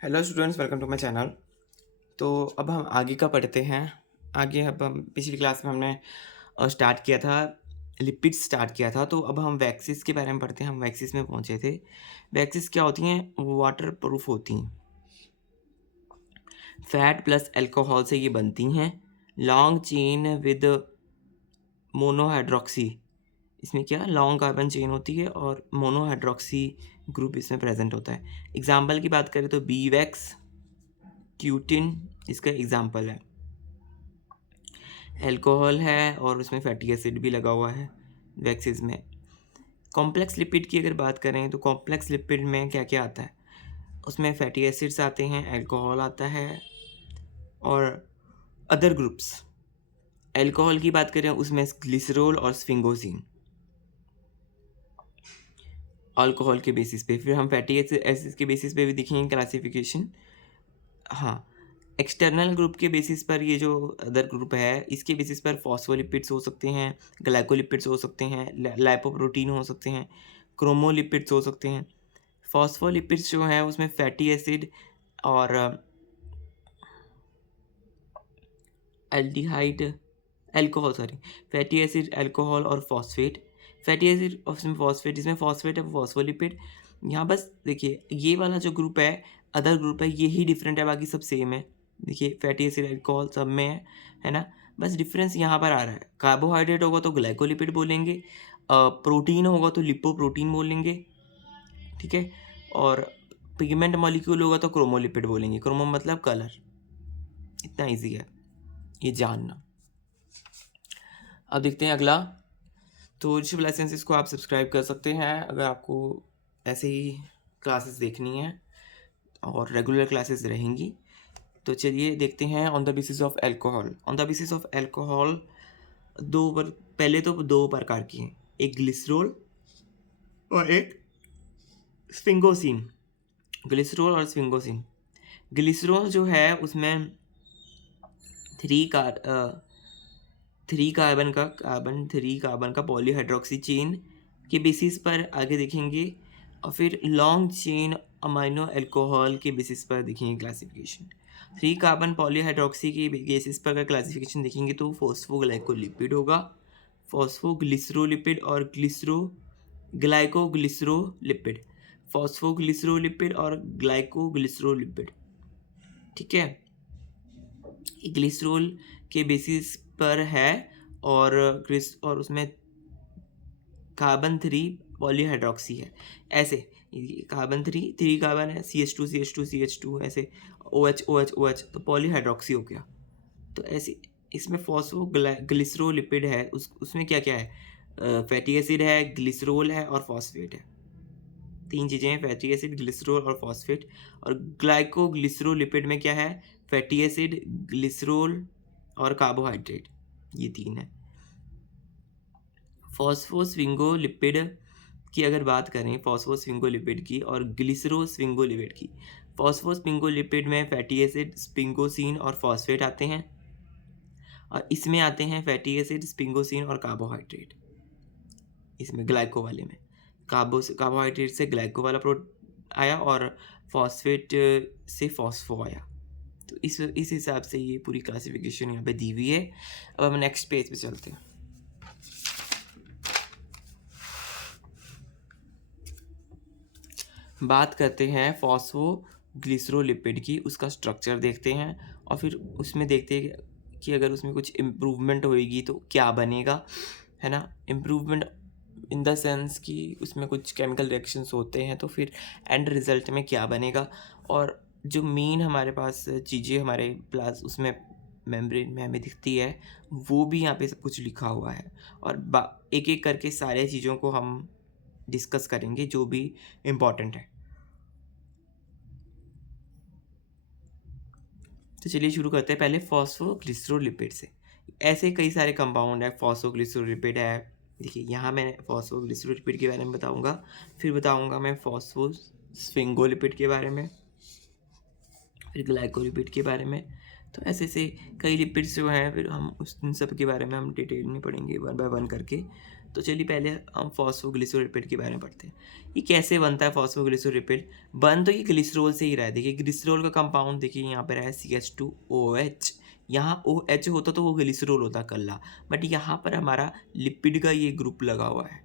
Hello students, welcome to my channel. तो अब हम आगे का पढ़ते हैं। आगे अब हम पिछली क्लास में हमने स्टार्ट किया था, लिपिड्स स्टार्ट किया था। तो अब हम वैक्सीज के बारे में पढ़ते हैं। हम वैक्सीज में पहुंचे थे। वैक्सीज क्या होती हैं? वाटर प्रूफ होती हैं। फैट प्लस अल्कोहल से ये बनती हैं। लॉन्ग चेन विद मोनोहाइड्रोक्सी, इसमें क्या लॉन्ग कार्बन चेन होती है और मोनोहाइड्रोक्सी ग्रुप इसमें प्रेजेंट होता है। एग्जाम्पल की बात करें तो बी वैक्स, क्यूटिन इसका एग्जाम्पल है। अल्कोहल है और उसमें फैटी एसिड भी लगा हुआ है वैक्सीज में। कॉम्प्लेक्स लिपिड की अगर बात करें तो कॉम्प्लेक्स लिपिड में क्या क्या आता है? उसमें फैटी एसिड्स आते हैं, अल्कोहल आता है और अदर ग्रुप्स। अल्कोहल की बात करें उसमें ग्लिसरॉल और स्फिंगोसिन अल्कोहल के बेसिस पे। फिर हम फैटी एसिड्स के बेसिस पे भी देखेंगे क्लासिफिकेशन। हाँ, एक्सटर्नल ग्रुप के बेसिस पर ये जो अदर ग्रुप है इसके बेसिस पर फॉस्फोलिपिड्स हो सकते हैं, ग्लाइकोलिपिड्स हो सकते हैं, लाइपोप्रोटीन हो सकते हैं, क्रोमोलिपिड्स हो सकते हैं। फॉस्फोलिपिड्स जो है उसमें फैटी एसिड और aldehyde alcohol sorry fatty acid, alcohol और फॉस्फेट। फैटी एसिड और उसमें फॉस्फेट, इसमें फॉस्फेट है फॉस्फोलिपिड। यहाँ बस देखिए ये वाला जो ग्रुप है अदर ग्रुप है, ये ही डिफरेंट है, बाकी सब सेम है। देखिए फैटी एसिड अल्कोहल सब में है ना। बस डिफरेंस यहाँ पर आ रहा है। कार्बोहाइड्रेट होगा तो ग्लाइकोलिपिड बोलेंगे, प्रोटीन होगा तो लिपोप्रोटीन बोलेंगे, ठीक है। और पिगमेंट मॉलिक्यूल होगा तो क्रोमोलिपिड बोलेंगे। क्रोमो मतलब कलर। इतना ईजी है ये जानना। अब देखते हैं अगला। तो ऋषभ लाइसेंसेस को आप सब्सक्राइब कर सकते हैं अगर आपको ऐसे ही क्लासेस देखनी है और रेगुलर क्लासेस रहेंगी। तो चलिए देखते हैं on the basis of alcohol. On the basis of alcohol पहले तो दो प्रकार की हैं, एक ग्लिसरॉल और एक स्फिंगोसिन। ग्लिसरॉल और स्फिंगोसिन। ग्लिसरॉल जो है उसमें थ्री कार थ्री कार्बन का पॉलीहाइड्रोक्सी चेन के बेसिस पर आगे देखेंगे और फिर लॉन्ग चेन अमाइनो अल्कोहल के बेसिस पर देखेंगे क्लासिफिकेशन। थ्री कार्बन पॉलीहाइड्रोक्सी के बेसिस पर अगर क्लासिफिकेशन देखेंगे तो फॉस्फोग्लाइकोलिपिड होगा, फॉस्फोग्लिसरोलिपिड और ग्लाइकोग्लिसरोलिपिड। फॉस्फोग्लिसरोलिपिड और ग्लाइकोग्लिसरोलिपिड, ठीक है। ग्लिसरॉल के बेसिस पर है और उसमें कार्बन थ्री पॉलीहाइड्रोक्सी है। ऐसे कार्बन थ्री कार्बन है, CH2 ऐसे OH तो पॉलीहाइड्रोक्सी हो गया। तो ऐसे इसमें ग्लिसरोलिपिड है, उसमें क्या क्या है? फैटी एसिड है, ग्लिसरॉल है और फॉस्फेट है। तीन चीज़ें हैं, फैटी एसिड, ग्लिसरॉल और फॉस्फेट। और ग्लाइकोग्लिसरोलिपिड में क्या है? फैटी एसिड, ग्लिसरॉल और कार्बोहाइड्रेट, ये तीन है। फॉस्फोस्फिंगोलिपिड की अगर बात करें, फॉस्फोस्फिंगोलिपिड की और ग्लिसरोस्फिंगोलिपिड की। फॉस्फोस्फिंगोलिपिड में फैटी एसिड, स्पिंगोसिन और फॉस्फेट आते हैं और इसमें आते हैं फैटी एसिड, स्पिंगोसिन और कार्बोहाइड्रेट। इसमें ग्लाइको वाले में कार्बोहाइड्रेट से ग्लाइको वाला प्रो आया और फॉस्फेट से फॉस्फो आया। तो इस हिसाब से ये पूरी क्लासिफिकेशन यहाँ पे दी हुई है। अब हम नेक्स्ट पेज पे चलते हैं। बात करते हैं फॉस्फोग्लिसरोलिपिड की, उसका स्ट्रक्चर देखते हैं और फिर उसमें देखते हैं कि अगर उसमें कुछ इम्प्रूवमेंट होएगी तो क्या बनेगा, है ना। इम्प्रूवमेंट इन द सेंस कि उसमें कुछ केमिकल रिएक्शंस होते हैं तो फिर एंड रिजल्ट में क्या बनेगा। और जो मेन हमारे पास चीज़ें हमारे प्लास उसमें मेम्ब्रेन में हमें दिखती है वो भी यहाँ पे सब कुछ लिखा हुआ है। और एक एक करके सारे चीज़ों को हम डिस्कस करेंगे जो भी इम्पॉर्टेंट है। तो चलिए शुरू करते हैं पहले फॉस्फोग्लिसरोलिपिड से। ऐसे कई सारे कंपाउंड है। फॉस्फोग्लिसरोलिपिड है, देखिए यहाँ मैं फॉस्फोग्लिसरोलिपिड के बारे में बताऊंगा, फिर बताऊंगा मैं फॉस्फोस्फिंगोलिपिड के बारे में, फिर ग्लाइकोलिपिड के बारे में। तो ऐसे ऐसे कई लिपिड्स जो हैं फिर हम उन सब के बारे में हम डिटेल में पढ़ेंगे वन बाय वन करके। तो चलिए पहले हम फॉस्फोग्लिसरोलिपिड के बारे में पढ़ते हैं। ये कैसे बनता है फॉस्फोग्लिसरोलिपिड? बन तो ये ग्लिसरॉल से ही रहा है। देखिए ग्लिसरॉल का कंपाउंड देखिए यहाँ पे रहा है CH2OH। यहाँ OH होता तो वो ग्लिसरॉल होता कल्ला, बट यहाँ पर हमारा लिपिड का ये ग्रुप लगा हुआ है।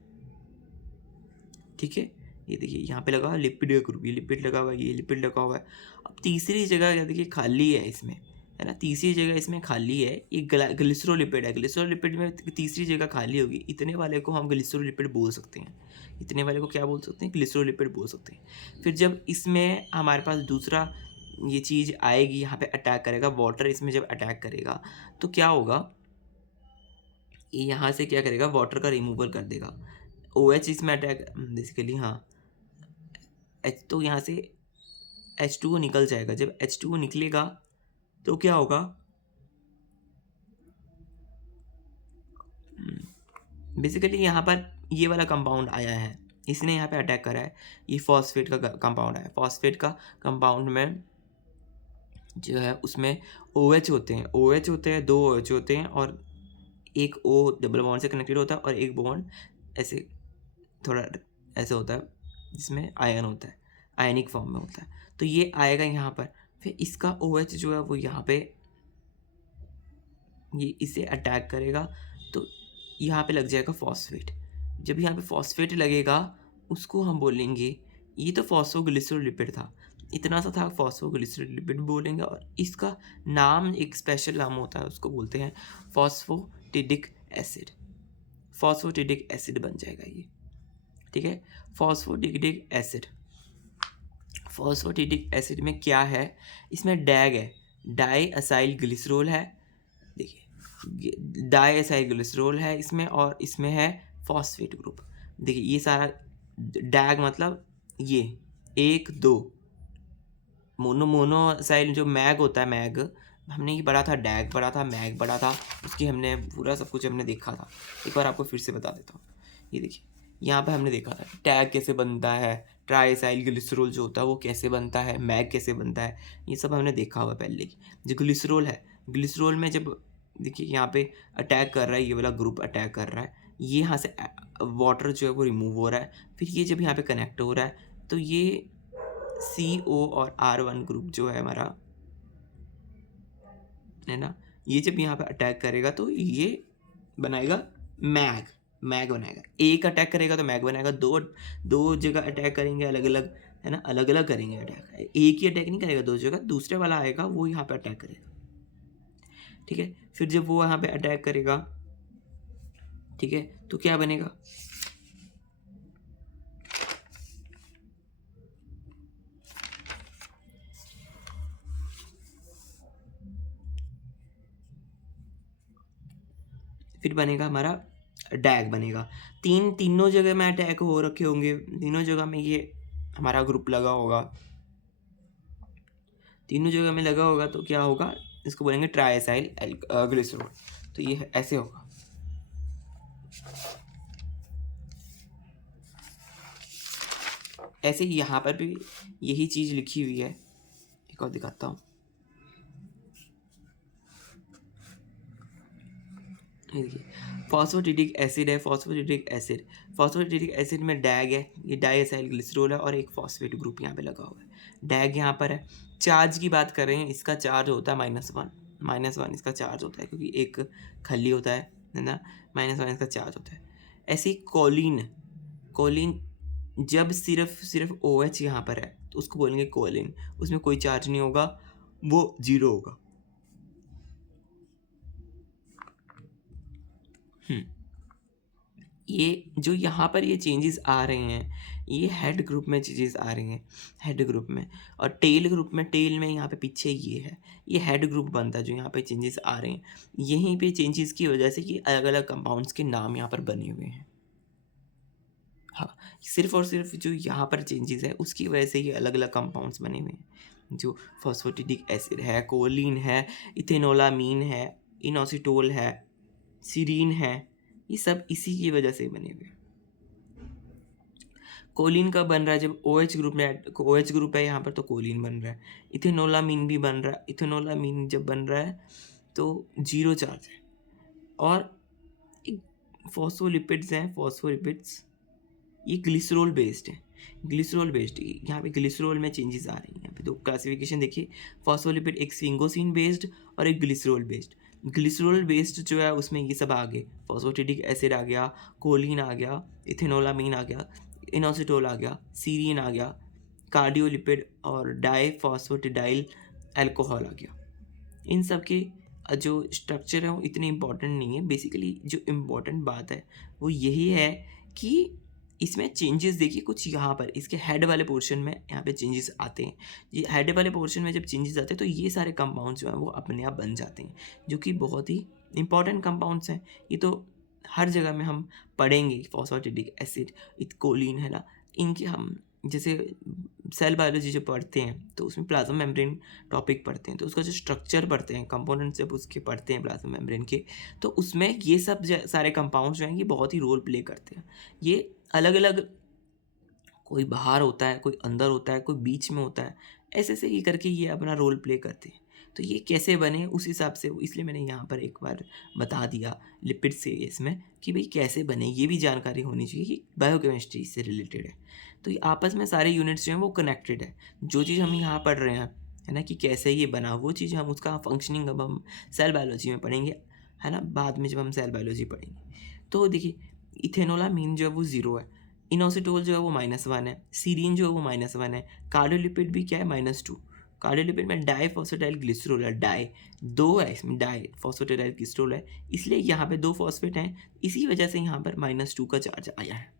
ठीक है, ये देखिए यहाँ पे लगा हुआ है लिपिड का ग्रुप, ये लिपिड लगा हुआ है, ये लिपिड लगा हुआ है। अब तीसरी जगह क्या देखिए खाली है इसमें, है ना, तीसरी जगह इसमें खाली है, ये ग्लिसरोलिपिड है। ग्लिसरोलिपिड में तीसरी जगह खाली होगी, इतने वाले को हम ग्लिसरोलिपिड बोल सकते हैं। इतने वाले को क्या बोल सकते हैं? ग्लिसरोलिपिड बोल सकते हैं। फिर जब इसमें हमारे पास दूसरा ये चीज़ आएगी, यहाँ पे अटैक करेगा, वाटर इसमें जब अटैक करेगा तो क्या होगा, ये यहाँ से क्या करेगा, वाटर का रिमूवल कर देगा। OH इसमें अटैक बेसिकली, हाँ, H तो यहाँ से H2O निकल जाएगा। जब H2O निकलेगा तो क्या होगा, बेसिकली यहाँ पर ये वाला कंपाउंड आया है, इसने यहाँ पे अटैक करा है, ये फॉस्फेट का कंपाउंड आया। फॉस्फेट का कंपाउंड में जो है उसमें OH होते हैं, OH होते हैं, 2 OH होते हैं, और एक O डबल बॉन्ड से कनेक्टेड होता है, और एक बॉन्ड ऐसे थोड़ा ऐसे होता है जिसमें आयन होता है, आयनिक फॉर्म में होता है। तो ये आएगा यहाँ पर, फिर इसका OH जो है वो यहाँ पे ये इसे अटैक करेगा, तो यहाँ पे लग जाएगा फॉस्फेट। जब यहाँ पे फॉस्फेट लगेगा उसको हम बोलेंगे, ये तो फॉस्फोग्लिसरोलिपिड था, इतना सा था, फॉस्फोग्लिसरोलिपिड बोलेंगे, और इसका नाम एक स्पेशल नाम होता है, उसको बोलते हैं फॉस्फोटिडिक एसिड। फॉस्फोटिडिक एसिड बन जाएगा ये। ठीक है, फॉस्फोटिडिक एसिड। फॉस्फोटिडिक एसिड में क्या है, इसमें डैग है, डाई असाइल ग्लिसरॉल है, देखिए डाई असाइल ग्लिसरॉल है इसमें, और इसमें है फॉस्फेट ग्रुप। देखिए ये सारा डैग मतलब ये 1 2 मोनो असाइल जो मैग होता है, मैग हमने ये पढ़ा था, डैग पढ़ा था, मैग पढ़ा था, उसकी हमने पूरा सब कुछ हमने देखा था। एक बार आपको फिर से बता देता हूँ। ये देखिए यहाँ पे हमने देखा था टैग कैसे बनता है, ट्राइसाइल ग्लिसरॉल जो होता है वो कैसे बनता है, मैग कैसे बनता है, ये सब हमने देखा हुआ पहले की। जो ग्लिसरॉल है, ग्लिसरॉल में जब देखिए यहाँ पे अटैक कर रहा है, ये वाला ग्रुप अटैक कर रहा है, ये यहाँ से वाटर जो है वो रिमूव हो रहा है, फिर ये जब यहाँ पे कनेक्ट हो रहा है तो ये CO और R1 ग्रुप जो है हमारा, है ना, ये जब यहाँ पे अटैक करेगा तो ये बनाएगा मैग, मैग बनाएगा। एक अटैक करेगा तो मैग बनाएगा, दो जगह अटैक करेंगे अलग अलग, है ना, अलग अलग करेंगे अटैक, एक ही अटैक नहीं करेगा दो जगह, दूसरे वाला आएगा वो यहाँ पे अटैक करेगा। ठीक है, फिर जब वो यहाँ पे अटैक करेगा, ठीक है, तो क्या बनेगा, फिर बनेगा हमारा डैग बनेगा। तीनों जगह में अटैक हो रखे होंगे, तीनों जगह में ये हमारा ग्रुप लगा होगा, तीनों जगह में लगा होगा, तो क्या होगा, इसको बोलेंगे ट्राइसाइल ग्लिसरॉल। तो ये ऐसे होगा। ऐसे ही यहाँ पर भी यही चीज़ लिखी हुई है, एक और दिखाता हूँ। ये देखिए फॉस्फोटिडिक एसिड है, फॉस्फोटिडिक एसिड में डैग है, ये डाइएसाइल ग्लिसरॉल है, और एक फॉस्फेट ग्रुप यहाँ पे लगा हुआ है। डैग यहाँ पर है। चार्ज की बात कर रहे हैं, इसका चार्ज होता है -1 इसका चार्ज होता है, क्योंकि एक खली होता है ना, -1 इसका चार्ज होता है। ऐसे ही कोलिन जब सिर्फ OH यहाँ पर है तो उसको बोलेंगे कोलिन, उसमें कोई चार्ज नहीं होगा, वो 0 होगा। ये जो यहाँ पर ये चेंजेस आ रहे हैं, ये हेड ग्रुप में चेंजेस आ रही हैं, हेड ग्रुप में, और टेल ग्रुप में, टेल में यहाँ पे पीछे ये है, ये हेड ग्रुप बनता है जो यहाँ पे चेंजेस आ रहे हैं। यहीं पे चेंजेस की वजह से ये अलग अलग कंपाउंड्स के नाम यहाँ पर बने हुए हैं। हाँ, सिर्फ और सिर्फ जो यहाँ पर चेंजेस है उसकी वजह से ये अलग अलग कंपाउंड्स बने हुए हैं। जो फॉस्फोटिडिक एसिड है, कोलिन है, इथेनोलामीन है, इनोसिटोल है, सीरीन है, ये सब इसी की वजह से बने हुए हैं। कोलिन कब बन रहा है, जब OH ग्रुप में, OH ग्रुप है यहाँ पर तो कोलिन बन रहा है। इथेनोलामीन भी बन रहा है, इथेनोलामीन जब बन रहा है तो 0 चार्ज है, और एक फॉस्फोलिपिड्स हैं, फॉस्फोलिपिड्स ये ग्लिसरॉल बेस्ड है, ग्लिसरॉल बेस्ड। यहाँ पे ग्लिसरॉल में चेंजेस आ रही हैं। यहाँ पे दो क्लासिफिकेशन देखिए, फॉस्फोलिपिड एक स्विंगोसिन बेस्ड और एक ग्लिसरॉल बेस्ड। ग्लिसरॉल बेस्ड जो है उसमें ये सब आ गए, फॉस्फोटिडिक एसिड आ गया, कोलिन आ गया, इथेनोलामीन आ गया, इनोसिटोल आ गया, सीरीन आ गया, कार्डियोलिपिड और डाईफॉस्फेटिडाइल अल्कोहल आ गया। इन सब के जो स्ट्रक्चर है वो इतने इम्पोर्टेंट नहीं है। बेसिकली जो इम्पोर्टेंट बात है वो यही है कि इसमें चेंजेस देखिए कुछ यहाँ पर इसके हेड वाले पोर्शन में यहाँ पे चेंजेस आते हैं। ये हेड वाले पोर्शन में जब चेंजेस आते हैं तो ये सारे कंपाउंड्स जो हैं वो अपने आप बन जाते हैं, जो कि बहुत ही इंपॉर्टेंट कंपाउंड्स हैं। ये तो हर जगह में हम पढ़ेंगे, फॉस्फेटिडिक एसिड, कोलिन है ना, इनके हम जैसे सेल बायोलॉजी जो पढ़ते हैं तो उसमें प्लाज्मा मेम्ब्रेन टॉपिक पढ़ते हैं, तो उसका जो स्ट्रक्चर पढ़ते हैं, कंपोनेंट्स जब उसके पढ़ते हैं प्लाज्मा मेम्ब्रेन के, तो उसमें ये सब सारे कंपाउंड्स जो हैं ये बहुत ही रोल प्ले करते हैं। ये अलग अलग, कोई बाहर होता है, कोई अंदर होता है, कोई बीच में होता है, ऐसे ऐसे ही करके ये अपना रोल प्ले करते हैं। तो ये कैसे बने उस हिसाब से, इसलिए मैंने यहाँ पर एक बार बता दिया लिपिड से इसमें कि भाई कैसे बने, ये भी जानकारी होनी चाहिए कि बायोकेमिस्ट्री से रिलेटेड है। तो ये आपस में सारे यूनिट्स जो हैं वो कनेक्टेड है। जो चीज़ हम यहाँ पढ़ रहे हैं है ना कि कैसे ये बना, वो चीज़ हम उसका फंक्शनिंग अब हम सेल बायोलॉजी में पढ़ेंगे, है ना, बाद में जब हम सेल बायोलॉजी पढ़ेंगे। तो देखिए इथेनोलामीन जो है वो 0 है, इनोसिटोल जो है वो -1 है, सीरीन जो है वो -1 है, कार्डियोलिपिड भी क्या है -2। कार्डियोलिपिड में डाईफॉस्फेटाइल ग्लिसरॉल है, डाई 2 है, इसमें डाई फॉस्फेटाइल ग्लिसरॉल है, इसलिए यहाँ पे 2 फॉस्फेट हैं, इसी वजह से यहाँ पर -2 का चार्ज आया है।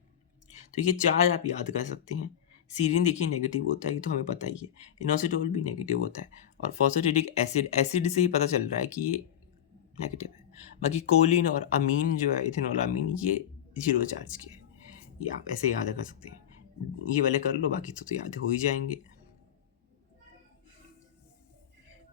तो ये चार्ज आप याद कर सकते हैं। सीरीन देखिए नेगेटिव होता है, ये तो हमें पता ही है, इनोसिटोल भी नेगेटिव होता है, और फॉस्फेटिडिक एसिड, एसिड से ही पता चल रहा है कि ये नेगेटिव है। बाकी कोलिन और अमीन जो है, इथेनोलामीन, ये 0 चार्ज के है। ये आप ऐसे याद कर सकते हैं, ये वाले कर लो, बाकी तो याद हो ही जाएंगे।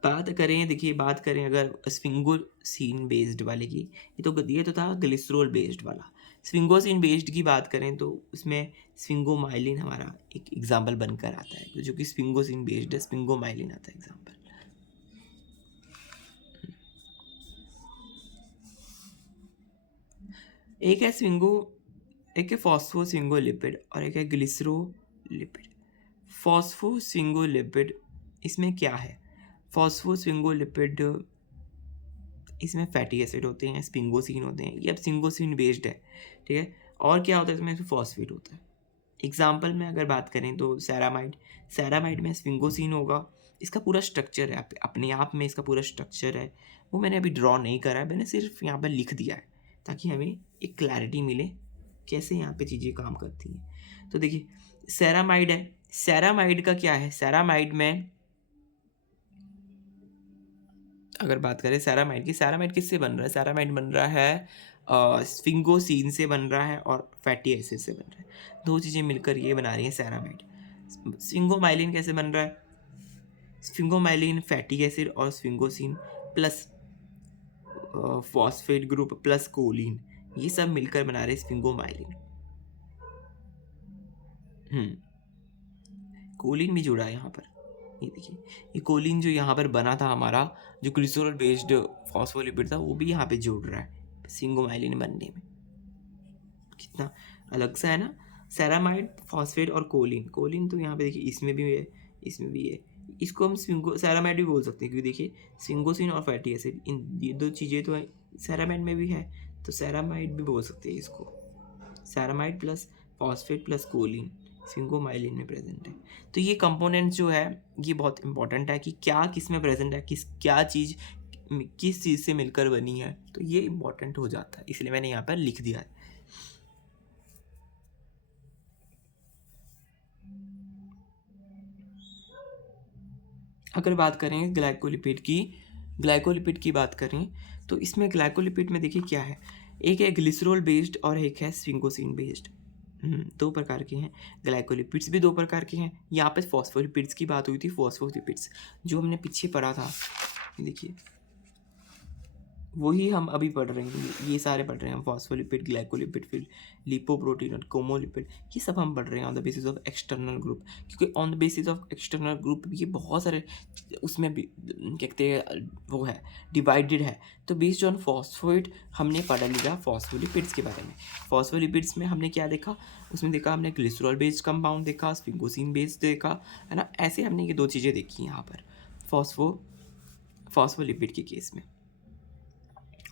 बात करें, देखिए बात करें अगर स्फिंगोसिन बेस्ड वाले की, ये तो था ग्लिसरॉल बेस्ड वाला। स्फिंगोसिन बेस्ड की बात करें तो उसमें स्फिंगोमाइलिन हमारा एक एग्जाम्पल बनकर आता है, जो कि स्फिंगोसिन बेस्ड है, स्फिंगोमाइलिन आता है एग्जाम्पल। एक है फॉस्फोस्फिंगोलिपिड और एक है ग्लिसरोलिपिड। फॉस्फोस्फिंगोलिपिड इसमें क्या है, फॉस्फोस्फिंगोलिपिड इसमें फैटी एसिड होते हैं, स्फिंगोसिन होते हैं, ये अब स्फिंगोसिन बेस्ड है, ठीक है। और क्या होता है इसमें, फॉस्फेट होता है। एग्जाम्पल में अगर बात करें तो सैरामाइड में स्फिंगोसिन होगा, इसका पूरा स्ट्रक्चर है, अपने आप में इसका पूरा स्ट्रक्चर है, वो मैंने अभी ड्रॉ नहीं करा है, मैंने सिर्फ यहाँ पर लिख दिया है ताकि हमें एक क्लैरिटी मिले कैसे यहाँ पे चीज़ें काम करती हैं। तो देखिए सैरामाइड है, सैरामाइड का क्या है, सैरामाइड में अगर बात करें सैरामाइड की, सैरामाइड किससे बन रहा है, सैरामाइड बन रहा है स्फिंगोसिन से बन रहा है और फैटी एसिड से बन रहा है, दो चीज़ें मिलकर ये बना रही हैं सैरामाइड। स्फिंगोमाइलिन कैसे बन रहा है, स्फिंगोमाइलिन फैटी एसिड और sphingosine plus phosphate group plus choline, ये सब मिलकर बना रहे स्फिंगोमाइलिन। कोलिन भी जुड़ा है यहाँ पर, ये देखिए, ये कोलिन जो यहाँ पर बना था हमारा, जो ग्लिसरॉल बेस्ड फॉस्फोलिपिड था, वो भी यहाँ पे जुड़ रहा है स्फिंगोमाइलिन बनने में। कितना अलग सा है ना, सैरामाइड, फॉस्फेट और कोलिन। कोलिन तो यहाँ पे देखिए इसमें भी है, इसमें भी है, इसको हम सैरामाइड भी बोल सकते हैं, क्योंकि देखिए स्फिंगोसिन और फैटी एसिड, इन ये दो चीज़ें तो सैरामाइड में भी है, तो सैरामाइड भी बोल सकते हैं इसको। Ceramide plus phosphate plus choline sphingomyelin में प्रेजेंट है। तो ये कंपोनेंट जो है ये बहुत इंपॉर्टेंट है कि क्या किस में प्रेजेंट है, क्या चीज़ किस चीज़ से मिलकर बनी है, तो ये इंपॉर्टेंट हो जाता है, इसलिए मैंने यहाँ पर लिख दिया है। अगर बात करें ग्लाइकोलिपिड की बात करें तो इसमें ग्लाइकोलिपिड में देखिए क्या है, एक है ग्लिसरॉल बेस्ड और एक है स्फिंगोसिन बेस्ड। दो प्रकार के हैं, ग्लाइकोलिपिड्स भी दो प्रकार के हैं। यहाँ पे फॉस्फोलिपिड्स की बात हुई थी, फॉस्फोलिपिड्स जो हमने पीछे पढ़ा था, देखिए वही हम अभी पढ़ रहे हैं, ये सारे पढ़ रहे हैं हम, फॉस्फोलिपिड, ग्लाइकोलिपिड, फिर लिपोप्रोटीन और कोमोलिपिड, ये सब हम पढ़ रहे हैं on the basis of external group. क्योंकि on the basis of external group ये बहुत सारे उसमें भी क्या कहते हैं वो है, डिवाइडेड है। तो बेस्ड ऑन फॉस्फोइड हमने पढ़ लिया फॉस्फोलिपिड्स के बारे में। फॉस्फोलिपिड्स में हमने क्या देखा, उसमें देखा हमने ग्लिसरॉल बेस्ड कंपाउंड देखा, स्फिंगोसिन बेस्ड देखा, है ना। ऐसे हमने ये 2 चीज़ें देखी यहाँ पर फॉस्फोलिपिड के केस में।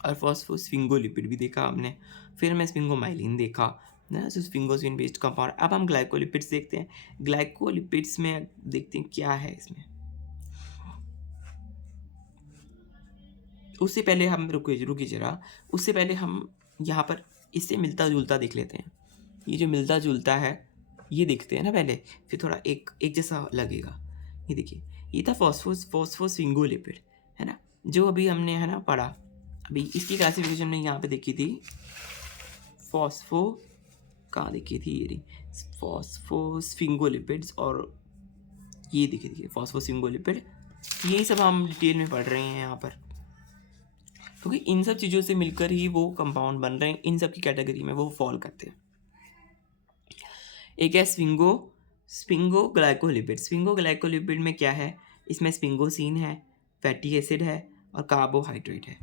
और फॉस्फोस्फिंगोलिपिड भी देखा हमने, फिर हमने स्फिंगोमाइलिन देखा ना, स्फिंगोसिन बेस्ड कंपाउंड। अब हम ग्लाइकोलिपिड्स देखते हैं। ग्लाइकोलिपिड्स में देखते हैं क्या है इसमें। उससे पहले हम रुकी जरा, उससे पहले हम यहाँ पर इससे मिलता जुलता देख लेते हैं। ये जो मिलता जुलता है ये देखते हैं ना पहले, फिर थोड़ा एक जैसा लगेगा। ये देखिए, ये था फॉस्फोस्फिंगोलिपिड, है ना, जो अभी हमने है ना पढ़ा। अभी इसकी क्लासिफिकेशन में यहाँ पे देखी थी, फॉस्फो कहाँ देखी थी, ये रही फॉस्फोस्फिंगोलिपिड्स, और ये देखिए फॉस्फोस्फिंगोलिपिड। यही सब हम डिटेल में पढ़ रहे हैं यहाँ पर, क्योंकि इन सब चीज़ों से मिलकर ही वो कंपाउंड बन रहे हैं, इन सब की कैटेगरी में वो फॉल करते हैं। एक है स्पिंगो ग्लाइकोलिपिड। स्पिंगो ग्लाइकोलिपिड में क्या है, इसमें स्पिंगोसिन है, फैटी एसिड है और कार्बोहाइड्रेट है।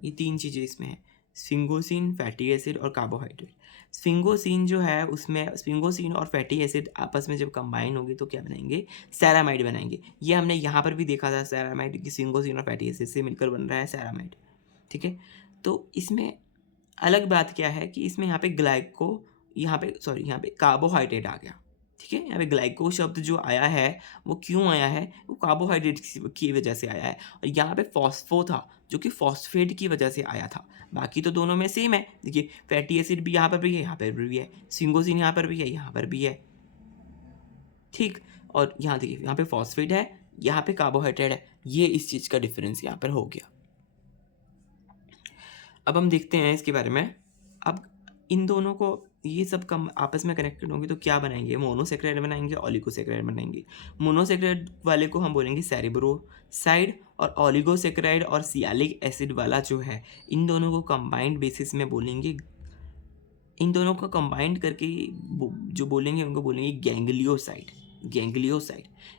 ये 3 चीज़ें इसमें है, स्फिंगोसिन, फैटी एसिड और कार्बोहाइड्रेट। स्फिंगोसिन जो है उसमें स्फिंगोसिन और फैटी एसिड आपस में जब कंबाइन होगी तो क्या बनाएंगे, सैरामाइड बनाएंगे। ये हमने यहाँ पर भी देखा था सैरामाइड की, स्फिंगोसिन और फैटी एसिड से मिलकर बन रहा है सैरामाइड, ठीक है। तो इसमें अलग बात क्या है कि इसमें यहाँ पे कार्बोहाइड्रेट आ गया, ठीक है। यहाँ पे ग्लाइको शब्द जो आया है वो क्यों आया है, वो कार्बोहाइड्रेट की वजह से आया है। और यहाँ पे फॉस्फो था जो कि फॉस्फेट की वजह से आया था। बाकी तो दोनों में सेम है। देखिए फैटी एसिड भी यहाँ पर भी है, यहाँ पर भी है, स्फिंगोसिन यहाँ पर भी है, यहाँ पर भी है, ठीक। और यहाँ देखिए, यहाँ पे फॉस्फेट है, यहाँ पे कार्बोहाइड्रेट है। ये इस चीज़ का डिफरेंस यहाँ पर हो गया। अब हम देखते हैं इसके बारे में। अब इन दोनों को ये सब कम आपस में कनेक्टेड होंगे तो क्या बनाएंगे, मोनोसेक्राइड बनाएंगे, ऑलिगोसेक्राइड बनाएंगे। मोनोसेक्राइड वाले को हम बोलेंगे सेरिब्रोसाइड, और ऑलिगोसेक्राइड और सियालिक एसिड वाला जो है, इन दोनों को कंबाइंड बेसिस में बोलेंगे। इन दोनों को कंबाइंड करके जो बोलेंगे उनको बोलेंगे गैंग्लियोसाइड।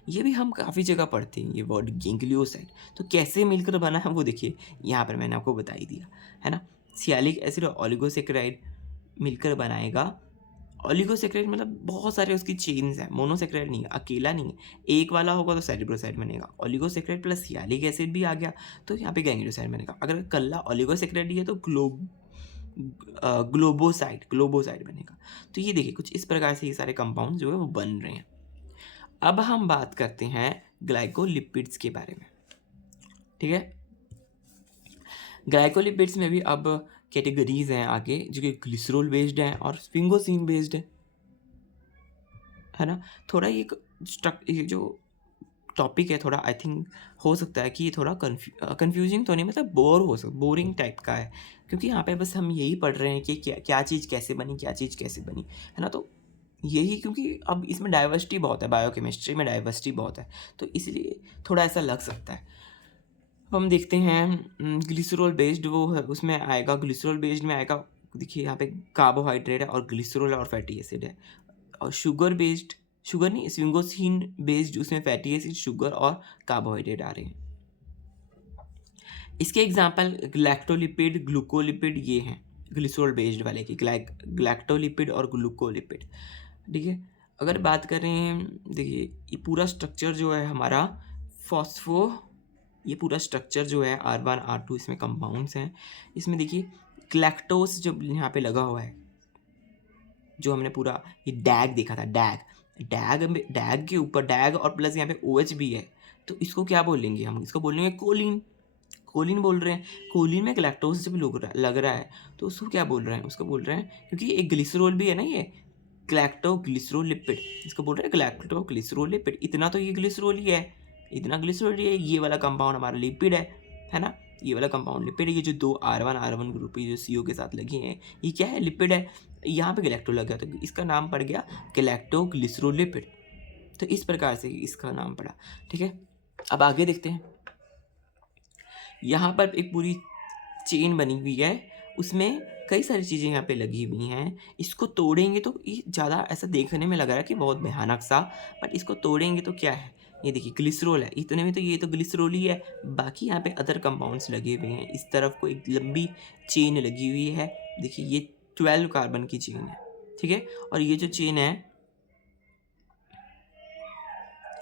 ये भी हम काफ़ी जगह पढ़ते हैं ये वर्ड गैंग्लियोसाइड। तो कैसे मिलकर बना है वो देखिए, यहाँ पर मैंने आपको बता ही दिया, है ना। सियालिक एसिड और ऑलिगोसेक्राइड मिलकर बनाएगा। ऑलिगोसेक्राइड मतलब बहुत सारे उसकी चेन्स हैं, मोनोसेक्राइड नहीं है, अकेला नहीं है। एक वाला होगा तो सेरिब्रोसाइड बनेगा, ऑलिगोसेक्राइड प्लस सियालिक एसिड भी आ गया तो यहाँ पे गैंग्लियोसाइड बनेगा। अगर कल्ला ऑलिगोसेक्राइड ही है तो ग्लोबोसाइड बनेगा। तो ये देखिए कुछ इस प्रकार से ये सारे कंपाउंड जो है वो बन रहे हैं। अब हम बात करते हैं ग्लाइकोलिपिड्स के बारे में, ठीक है। ग्लाइकोलिपिड्स में भी अब कैटेगरीज हैं आगे, जो कि ग्लिसरॉल बेस्ड हैं और स्फिंगोसिन बेस्ड है ना। थोड़ा ये जो टॉपिक है थोड़ा आई थिंक हो सकता है कि ये थोड़ा कन्फ्यूजिंग तो नहीं, मतलब बोरिंग टाइप का है, क्योंकि यहाँ पे बस हम यही पढ़ रहे हैं कि क्या चीज़ कैसे बनी, है ना। तो यही, क्योंकि अब इसमें डाइवर्सिटी बहुत है, बायोकेमिस्ट्री में डाइवर्सिटी बहुत है, तो इसलिए थोड़ा ऐसा लग सकता है। अब हम देखते हैं ग्लिसरॉल बेस्ड वो है, उसमें आएगा ग्लिसरॉल बेस्ड में आएगा, देखिए यहाँ पे कार्बोहाइड्रेट है और ग्लिसरॉल और फैटी एसिड है। और शुगर नहीं, स्फिंगोसिन बेस्ड उसमें फैटी एसिड, शुगर और कार्बोहाइड्रेट आ रहे हैं। इसके एग्जांपल ग्लैक्टोलिपिड, ग्लूकोलिपिड ये हैं ग्लिसरॉल बेस्ड वाले की, ग्लैक्टोलिपिड और ग्लूकोलिपिड, ठीक है। अगर बात करें, देखिए ये पूरा स्ट्रक्चर जो है हमारा ये पूरा स्ट्रक्चर जो है R1 R2 इसमें कंपाउंड्स हैं। इसमें देखिए ग्लैक्टोज जो यहाँ पे लगा हुआ है, जो हमने पूरा ये डैग देखा था, डैग के ऊपर डैग और प्लस यहाँ पे OH भी है, तो इसको क्या बोलेंगे हम, इसको बोलेंगे कोलिन बोल रहे हैं। कोलिन में ग्लैक्टोज जब लग रहा है तो उसको क्या बोल रहे हैं, उसको बोल रहे हैं, क्योंकि एक ग्लिसरॉल भी है ना, ये ग्लैक्टोग्लिसरोलिपिड, इसको बोल रहे हैं ग्लैक्टोग्लिसरोलिपिड। इतना तो ये ग्लिसरॉल ही है, ये वाला कंपाउंड हमारा लिपिड है ना। ये वाला कंपाउंड लिपिड है। ये जो 2 R1 ग्रुप जो CO के साथ लगी हैं, ये क्या है, लिपिड है। यहाँ पे गैलेक्टो लग गया तो इसका नाम पड़ गया गैलेक्टोग्लिसरोलिपिड। तो इस प्रकार से इसका नाम पड़ा, ठीक है। अब आगे देखते हैं। यहाँ पर एक पूरी चेन बनी हुई है, उसमें कई सारी चीज़ें यहाँ पे लगी हुई हैं। इसको तोड़ेंगे तो ये ज़्यादा ऐसा देखने में लग रहा है कि बहुत भयानक सा, बट इसको तोड़ेंगे तो क्या है, ये देखिए ग्लिसरॉल है, इतने में तो ये तो ग्लिसरॉल ही है, बाकी यहाँ पे अदर कंपाउंड्स लगे हुए हैं। इस तरफ को एक लंबी चेन लगी हुई है, देखिए ये 12 कार्बन की चेन है, ठीक है? और ये जो चेन है,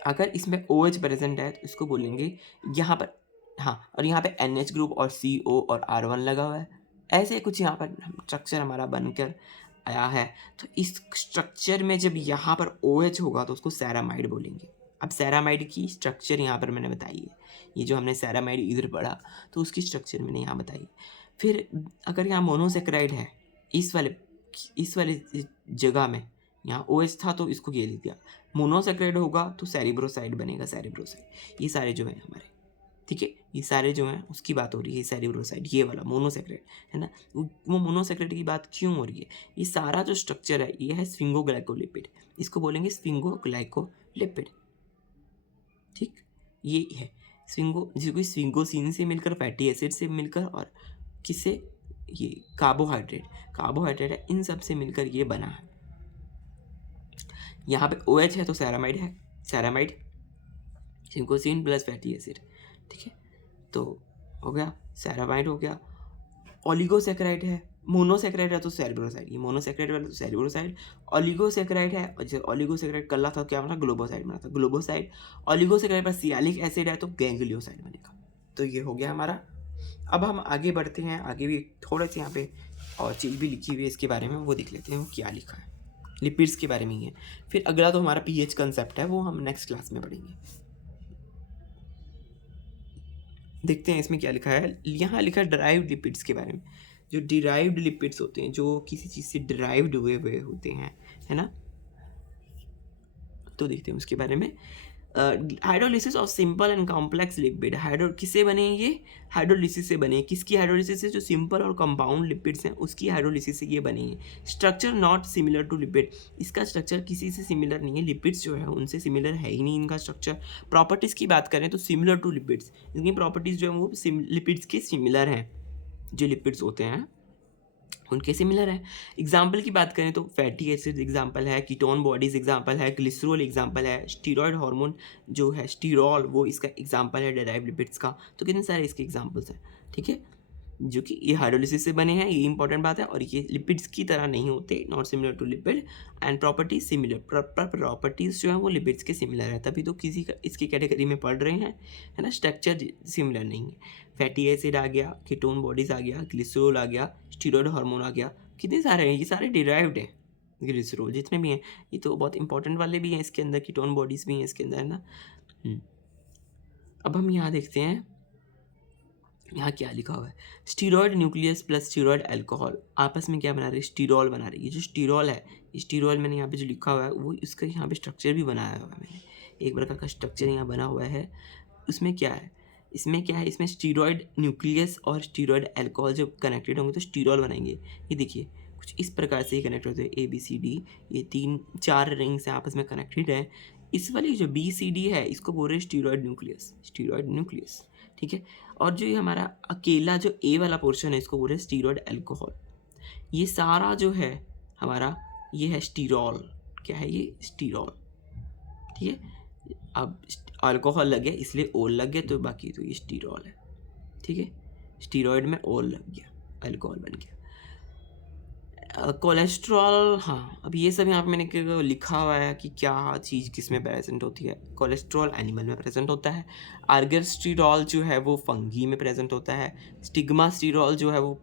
अगर इसमें OH प्रेजेंट है तो इसको बोलेंगे यहाँ पर, हाँ, और यहाँ पे NH ग्रुप और CO और R1 लगा हुआ है। ऐसे कुछ यहाँ पर स्ट्रक्चर हमारा बनकर आया है। तो इस स्ट्रक्चर में जब यहाँ पर OH होगा तो उसको सेरामाइड बोलेंगे। अब सेरामाइड की स्ट्रक्चर यहाँ पर मैंने बताई है, ये जो हमने सेरामाइड इधर पढ़ा तो उसकी स्ट्रक्चर मैंने यहाँ बताई है। फिर अगर यहाँ मोनोसेक्राइड है, इस वाले जगह में यहाँ OH था तो इसको ये लिख दिया। मोनोसेक्राइड होगा तो सेरिब्रोसाइड बनेगा, सेरिब्रोसाइड। ये सारे जो हैं हमारे, ठीक है, ये सारे जो हैं उसकी बात हो रही है, सेरिब्रोसाइड ये वाला मोनोसेक्राइड है ना। वो मोनोसेक्राइड की बात क्यों हो रही है, ये सारा जो स्ट्रक्चर है ये है स्फिंगोग्लाइकोलिपिड, इसको बोलेंगे स्फिंगोग्लाइकोलिपिड, ठीक, ये है स्फिंगो, जिसको स्फिंगोसिन से मिलकर, फैटी एसिड से मिलकर और किससे, ये कार्बोहाइड्रेट है, इन सब से मिलकर ये बना है। यहाँ पे OH है तो सेरामाइड है, सेरामाइड सिंकोसिन प्लस फैटी एसिड, ठीक है, तो हो गया सेरामाइड हो गया। ओलिगोसेक्राइड है, मोनोसेक्राइड है तो सेरिब्रोसाइड, ये मोनोसेक्राइड वाला तो सेरिब्रोसाइड। ओलिगोसेक्राइड है, और जैसे ओलिगोसेक्राइड कल्ला था क्या बना, ग्लोबोसाइड बना था, ग्लोबोसाइड। ओलिगोसेक्राइड पर सियालिक एसिड है तो गैंग्लियोसाइड बनेगा। तो ये हो गया हमारा। अब हम आगे बढ़ते हैं, आगे भी थोड़ा सी यहाँ पे और चीज़ भी लिखी हुई है इसके बारे में, वो देख लेते हैं वो क्या लिखा है, लिपिड्स के बारे में ही है। फिर अगला तो हमारा पीएच कंसेप्ट है, वो हम नेक्स्ट क्लास में पढ़ेंगे। देखते हैं इसमें क्या लिखा है। यहाँ लिखा है डिराइव्ड लिपिड्स के बारे में। जो डिराइव्ड लिपिड्स होते हैं, जो किसी चीज़ से डिराइव्ड हुए होते हैं, है ना, तो देखते हैं उसके बारे में। Hydrolysis of simple and complex lipid, किससे बने ये, हाइड्रोलिसिस से बने। किसकी हाइड्रोलिसिस से, जो सिंपल और कंपाउंड लिपिड्स हैं उसकी हाइड्रोलिसिस से ये बने हैं। Structure not similar to lipid, इसका स्ट्रक्चर किसी से सिमिलर नहीं है, लिपिड्स जो है उनसे सिमिलर है ही नहीं इनका स्ट्रक्चर। प्रॉपर्टीज़ की बात करें तो सिमिलर टू लिपिड्स, इनकी प्रॉपर्टीज़ जो है वो लिपिड्स के सिमिलर हैं, जो लिपिड्स होते हैं उनके सिमिलर है। एग्जाम्पल की बात करें तो फैटी एसिड एग्जाम्पल है, कीटोन बॉडीज एग्जाम्पल है, ग्लिसरॉल एग्जाम्पल है, स्टीरॉयड हार्मोन जो है स्टीरॉल वो इसका एग्जाम्पल है डेराइव्ड लिपिड्स का। तो कितने सारे इसके एग्जाम्पल्स हैं, ठीक है, जो कि ये हाइड्रोलिसिस से बने हैं, ये इंपॉर्टेंट बात है। और ये लिपिड्स की तरह नहीं होते, not similar to lipid, and properties similar, properties जो है वो लिपिड्स के सिमिलर है, तभी तो किसी का इसकी कैटेगरी में पढ़ रहे हैं, है ना। स्ट्रक्चर सिमिलर नहीं है। फैटी एसिड आ गया, कीटोन बॉडीज आ गया, ग्लिसरॉल आ गया, स्टीरॉयड हार्मोन आ गया, कितने सारे हैं, ये सारे डिराइव्ड है। ग्लिसरॉल जितने भी हैं ये तो बहुत इंपॉर्टेंट वाले भी हैं इसके अंदर, कीटोन बॉडीज भी हैं इसके अंदर, है ना। अब हम यहाँ देखते हैं, यहाँ क्या लिखा हुआ है, steroid nucleus plus steroid alcohol आपस में क्या बना रही है, स्टीरॉल बना रही है। ये जो स्टीरॉल है, स्टीरॉल मैंने यहाँ पे जो लिखा हुआ है वो इसका यहाँ पे स्ट्रक्चर भी बनाया हुआ है मैंने, एक प्रकार का स्ट्रक्चर यहाँ बना हुआ है। उसमें क्या है, इसमें क्या है, इसमें स्टीरॉयड न्यूक्लियस और स्टीरॉयड अल्कोहल जब कनेक्टेड होंगे तो स्टीरॉल बनाएंगे। ये देखिए कुछ इस प्रकार से ही कनेक्ट होते हैं, ABCD, ये 3-4 रिंग्स आपस में कनेक्टेड है। इस वाली जो BCD है इसको बोल रहे हैं स्टीरॉयड न्यूक्लियस, स्टीरॉयड न्यूक्लियस, ठीक है। और जो ये हमारा अकेला जो A वाला पोर्शन है इसको बोल रहे हैं स्टीरॉयड अल्कोहल। ये सारा जो है हमारा ये है स्टीरॉल, क्या है ये, स्टीरॉल, ठीक है। अब अल्कोहल लग गया इसलिए ओल लग गया, तो बाकी तो ये स्टीरॉल है, ठीक है। स्टीरॉयड में ओल लग गया, अल्कोहल बन गया। कोलेस्ट्रॉल, हाँ, अब ये सब यहाँ पे मैंने लिखा हुआ है कि क्या चीज़ किस में प्रेजेंट होती है। कोलेस्ट्रॉल एनिमल में प्रेजेंट होता है, आर्गेस्टीरॉल जो है वो फंगी में प्रेजेंट होता है, स्टिग्मास्टीरॉल जो है वो,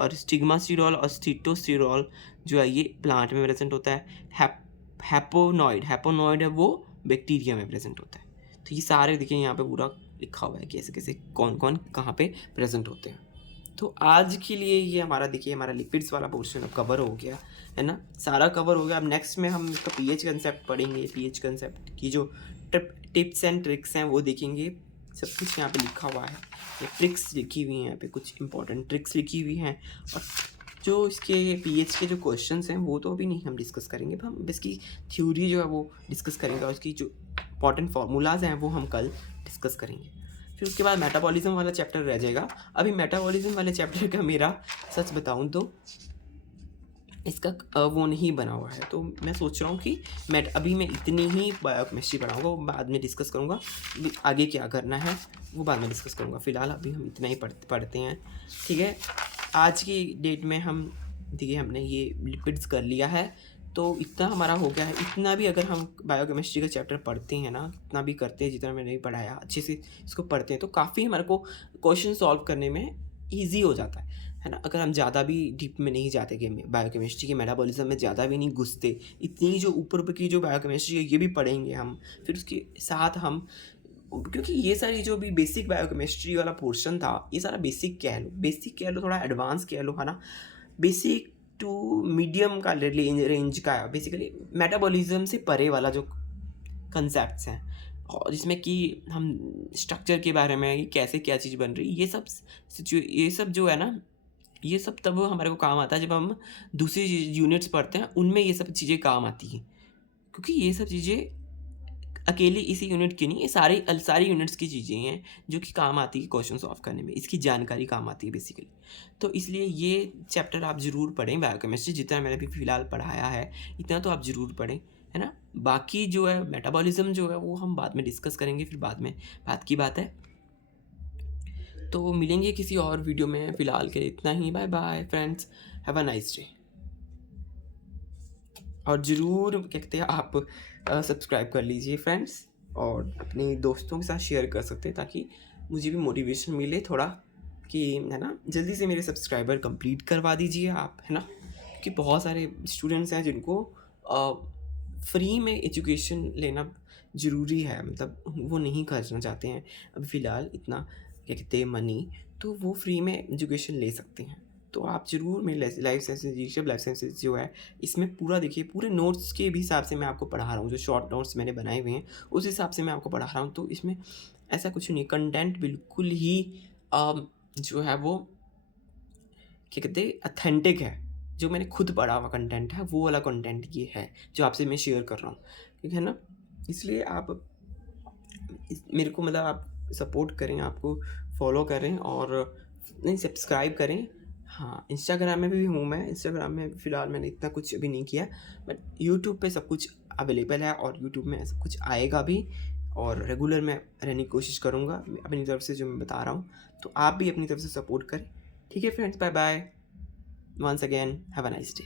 और स्टिग्मास्टीरॉल और स्टीटोस्टीरॉल जो है ये प्लांट में प्रेजेंट होता है। हैपोनॉइड है वो बैक्टीरिया में प्रेजेंट होता है। तो ये सारे देखिए यहाँ पे पूरा लिखा हुआ है कि ऐसे कैसे कौन कौन कहाँ पे प्रेजेंट होते हैं। तो आज के लिए ये हमारा देखिए हमारा लिपिड्स वाला पोर्शन कवर हो गया, है ना, सारा कवर हो गया। अब नेक्स्ट में हम इसका पीएच कंसेप्ट पढ़ेंगे, पीएच कंसेप्ट की जो टिप्स एंड ट्रिक्स हैं वो देखेंगे। सब कुछ यहाँ पे लिखा हुआ है, ये ट्रिक्स लिखी हुई हैं, यहाँ पे कुछ इंपॉर्टेंट ट्रिक्स लिखी हुई हैं। और जो इसके पीएच के जो क्वेश्चंस हैं वो तो अभी नहीं हम डिस्कस करेंगे, हम इसकी थ्योरी जो है वो डिस्कस करेंगे, और उसकी जो इंपॉर्टेंट फार्मूलाज हैं वो हम कल डिस्कस करेंगे। फिर उसके बाद मेटाबॉलिज्म वाला चैप्टर रह जाएगा। अभी मेटाबॉलिज्म वाले चैप्टर का मेरा सच बताऊँ तो इसका वो नहीं बना हुआ है, तो मैं सोच रहा हूँ कि अभी मैं इतनी ही बायोकेमिस्ट्री पढ़ाऊँगा, वो बाद में डिस्कस करूँगा। आगे क्या करना है वो बाद में डिस्कस करूँगा। फ़िलहाल अभी हम इतना ही पढ़ते हैं, ठीक है। आज की डेट में हम देखिए हमने ये लिपिड्स कर लिया है, तो इतना हमारा हो गया है। इतना भी अगर हम बायोकेमिस्ट्री का चैप्टर पढ़ते हैं ना, इतना भी करते हैं जितना मैंने पढ़ाया, अच्छे से इसको पढ़ते हैं, तो काफ़ी हमारे को क्वेश्चन सॉल्व करने में ईजी हो जाता है ना। अगर हम ज़्यादा भी डीप में नहीं जाते कि बायोकेमिस्ट्री के मेटाबॉलिज्म में ज़्यादा भी नहीं घुसते, इतनी जो ऊपर ऊपर की जो बायोकेमिस्ट्री है ये भी पढ़ेंगे हम, फिर उसके साथ हम, क्योंकि ये सारी जो भी बेसिक बायोकेमिस्ट्री वाला पोर्शन था, ये सारा बेसिक कह लो, थोड़ा एडवांस कह लो, है ना। बेसिक टू मीडियम का रेंज का है बेसिकली। मेटाबॉलिज्म से परे वाला जो कंसेप्ट्स हैं, और जिसमें कि हम स्ट्रक्चर के बारे में, कि कैसे क्या चीज़ बन रही, ये सब जो है ना, ये सब तब हमारे को काम आता है जब हम दूसरी यूनिट्स पढ़ते हैं, उनमें ये सब चीज़ें काम आती हैं। क्योंकि ये सब चीज़ें अकेली इसी यूनिट की नहीं, ये सारी यूनिट्स की चीज़ें हैं जो कि काम आती है क्वेश्चन सॉल्व करने में, इसकी जानकारी काम आती है बेसिकली। तो इसलिए ये चैप्टर आप ज़रूर पढ़ें, बायोकेमिस्ट्री जितना मैंने अभी फ़िलहाल पढ़ाया है इतना तो आप ज़रूर पढ़ें, है ना। बाकी जो है मेटाबॉलिज्म जो है वो हम बाद में डिस्कस करेंगे, फिर बाद में बात की बात है। तो मिलेंगे किसी और वीडियो में, फ़िलहाल के लिए इतना ही। Bye bye friends, have a nice day. और ज़रूर क्या कहते हैं आप सब्सक्राइब कर लीजिए फ्रेंड्स, और अपने दोस्तों के साथ शेयर कर सकते हैं ताकि मुझे भी मोटिवेशन मिले थोड़ा, कि है ना, जल्दी से मेरे सब्सक्राइबर कंप्लीट करवा दीजिए आप, है ना। क्योंकि बहुत सारे स्टूडेंट्स हैं जिनको फ्री में एजुकेशन लेना ज़रूरी है, मतलब वो नहीं खर्चना चाहते हैं अभी फ़िलहाल इतना क्या कहते हैं मनी, तो वो फ्री में एजुकेशन ले सकते हैं। तो आप ज़रूर मेरे life sciences, Rishabh life sciences जो है, इसमें पूरा देखिए, पूरे नोट्स के भी हिसाब से मैं आपको पढ़ा रहा हूँ, जो शॉर्ट नोट्स मैंने बनाए हुए हैं उस हिसाब से मैं आपको पढ़ा रहा हूँ। तो इसमें ऐसा कुछ नहीं, कंटेंट बिल्कुल ही जो है वो क्या कहते हैं अथेंटिक है। जो मैंने खुद पढ़ा हुआ कंटेंट है वो वाला कंटेंट ये है जो आपसे मैं शेयर कर रहा हूँ, ठीक है ना। इसलिए आप मेरे को मतलब आप सपोर्ट करें, आपको फॉलो करें और नहीं सब्सक्राइब करें। हाँ, इंस्टाग्राम में भी हूँ मैं। इंस्टाग्राम में फ़िलहाल मैंने इतना कुछ अभी नहीं किया, बट यूट्यूब पे सब कुछ अवेलेबल है और यूट्यूब में सब कुछ आएगा भी, और रेगुलर मैं रहने की कोशिश करूँगा अपनी तरफ से जो मैं बता रहा हूँ। तो आप भी अपनी तरफ से सपोर्ट करें, ठीक है friends. Bye bye, once again have a nice day.